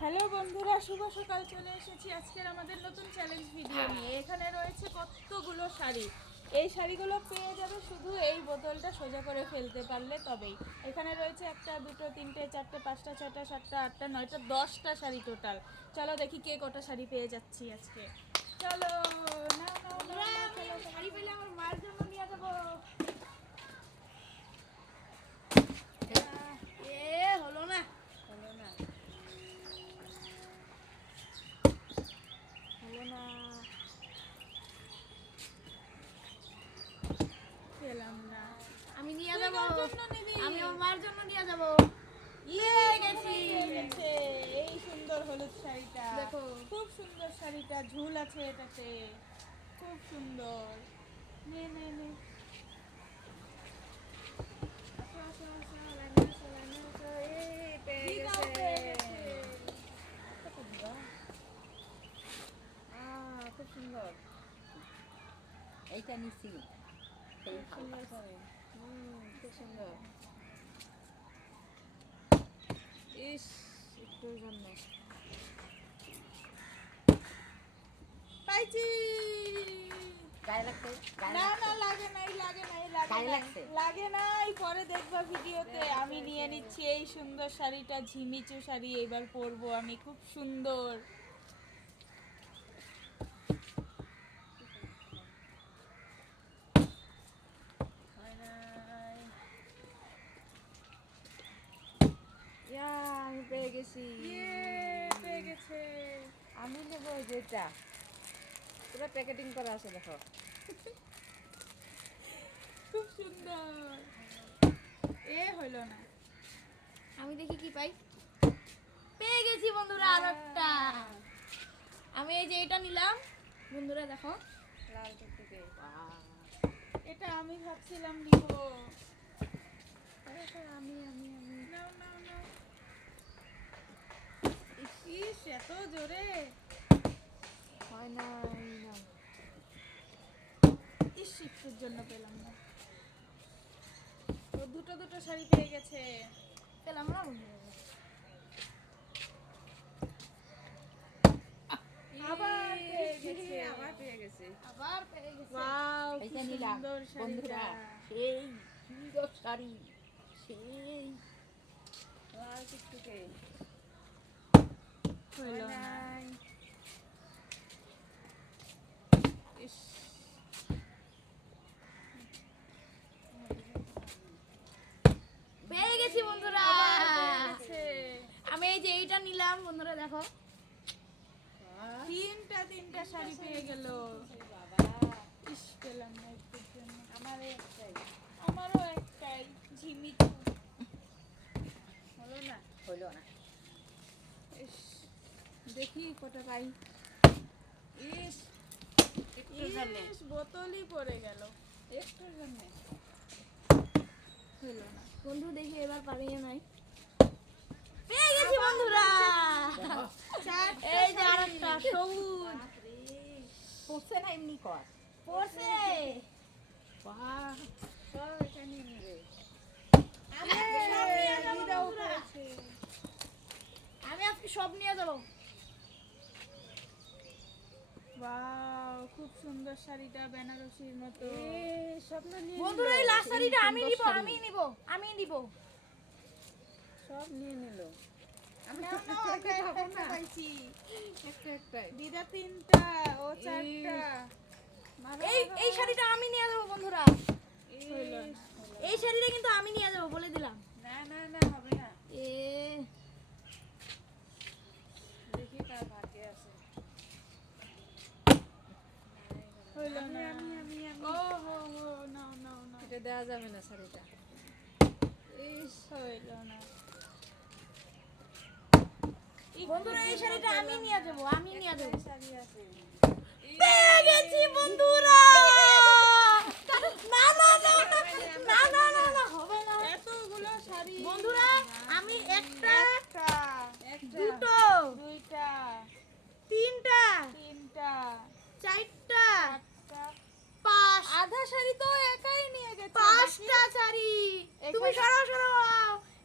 Hello বন্ধুরা, শুভ সকাল। চলে এসেছি আজকের আমাদের নতুন চ্যালেঞ্জ ভিডিও নিয়ে। এখানে রয়েছে কতগুলো শাড়ি। এই শাড়িগুলো পেয়ে যাবে শুধু এই বোতলটা সোজা করে ফেলতে পারলে তবেই। এখানে রয়েছে একটা, দুটো, তিনটে, চারটে, পাঁচটা, ছয়টা, সাতটা, আটটা, নয়টা, 10টা শাড়ি টোটাল। চলো দেখি কে কটা শাড়ি পেয়ে যাচ্ছি আজকে। চলো শাড়ি পেলে আমার মায়ের জন্য নিয়ে যাবো। হলো না পেলাম না। আমি নিয়ে যাব, আমি আমার মায়ের জন্য নিয়ে যাব। এই সুন্দর হলুদ শাড়িটা দেখো, খুব সুন্দর শাড়িটা, ঝুল আছে এটাতে, খুব সুন্দর। নে নে নে, আসো আসো আসো, লাইনে আসো, লাইনে আসো। এই পেয়ে গেছে। খুব সুন্দর। এইটা নিছি, খুব সুন্দর শাড়ি। খুব সুন্দর। ইস, একটুর জন্য পাইছি। গায়ে লাগছে? না না, লাগে নাই, লাগে নাই, গায়ে লাগে লাগছে? নাই, লাগে নাই। পরে দেখবা ভিডিওতে। আমি নিয়ে নিচ্ছি এই সুন্দর শাড়িটা, ঝিমিচু শাড়ি। এবার পরবো আমি, খুব সুন্দর। আমি পেয়ে গেছি। পেয়ে গেছে। আমি নেব যেটা পুরো প্যাকেটিং করা আছে, দেখো। খুব সুন্দর। হইলো না। আমি দেখি কি পাই। পেয়ে গেছি বন্ধুরা, আর একটা। আমি এই যে এটা নিলাম বন্ধুরা, দেখো। লাল টুকটুকে। এটা আমি ভাবছিলাম নিব। আমি আমি আমি নাও নাও নাও। ইস, এত জোরে হয় না। ইস, একটুর জন্য পেলাম না। তো দুটো দুটো শাড়ি পেয়ে গেছে। পেলাম না বন্ধুরা। আবার পেয়ে গেছে। আবার পেয়ে গেছে। ওয়াও, কি এইটা নিলাম সুন্দর বন্ধুরা, শাড়িটা। সেই সুন্দর শাড়ি, সেই লাল টুকটুকে। হইলো না। ইস, পেয়ে গেছি বন্ধুরা। আবার পেয়ে গেছে। আমি এই যে এইটা নিলাম বন্ধুরা, দেখো। তিনটা শাড়ি পেয়ে গেল। ইস, পেলাম না একটুর জন্য। আমারও একটাই, ঝিমিচু। হলো না। হইলো না। ইস, দেখি কটা পাই। ইস, ইস, বোতলই পড়ে গেল একটুর জন্য। হলো না। বন্ধু দেখি এবার পারিয়ে নাই। পেয়ে গেছি বন্ধুরা। এই যে আরেকটা সবুজ। পড়ছে না, এমনি কর। পড়ছে। বাহ, সব এখানে নেবে। আমি আজকে সব নিয়ে যাবো। ওয়াও, খুব সুন্দর শাড়িটা, বেনারসির মতো। বন্ধুরা এই লাস্ট শাড়িটা আমি নিব, আমি নিব, আমি নিব। সব নিয়ে নিল। একটা পাইছি। দিদা তিনটা, ও চারটা। এই শাড়িটা আমি নিয়ে যাবো বন্ধুরা। হইলো না। এই শাড়িটা কিন্তু আমি নিয়ে যাবো, বলে দিলাম। না না না, হবে না। দেখি কার ভাগ্যে আছে। হইলো না। ও হো হো, নাও নাও নাও। এটা দেওয়া যাবে না শাড়িটা। ইস, হইলো না। বন্ধুরা এই শাড়িটা আমি নিয়ে যাবো, আমি নিয়ে যাবো। শাড়ি আছে। পেয়ে গেছি বন্ধুরা। না না না না না না না, হবে না। এতগুলো শাড়ি বন্ধুরা আমি একটা, দুটো, দুইটা, তিনটা, তিনটা, চারটা, চারটা, পাঁচ, আধা শাড়ি তো একাই নিয়ে গেছে। পাঁচটা শাড়ি। তুমি এখানে- সরো সরো,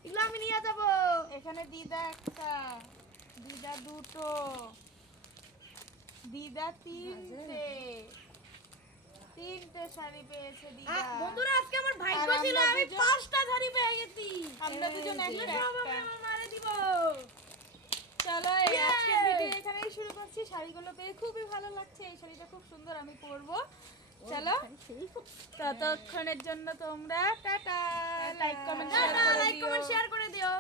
এগুলো আমি নিয়ে যাবো। এখানে দিদা একটা, দিদা দুটো, দিদা তিনটে শাড়ি পেয়েছে দিদা। বন্ধুরা আজকে আমার ভাগ্য আর ছিল আমরা আমি দুজন- 5টা শাড়ি পেয়ে গেছি। আমরা দুজন একটা সব একটা। আমি মারে দিব। চলো এই Yay! আজকের ভিডিও এখানেই শুরু করছি। শাড়িগুলো পেয়ে খুবই ভালো লাগছে, এই শাড়িটা খুব সুন্দর, আমি পরবো। চলো ততক্ষণের জন্য তোমরা tata, like comment tata, share করে লাইক দিও। কমেন্ট শেয়ার করে দিও।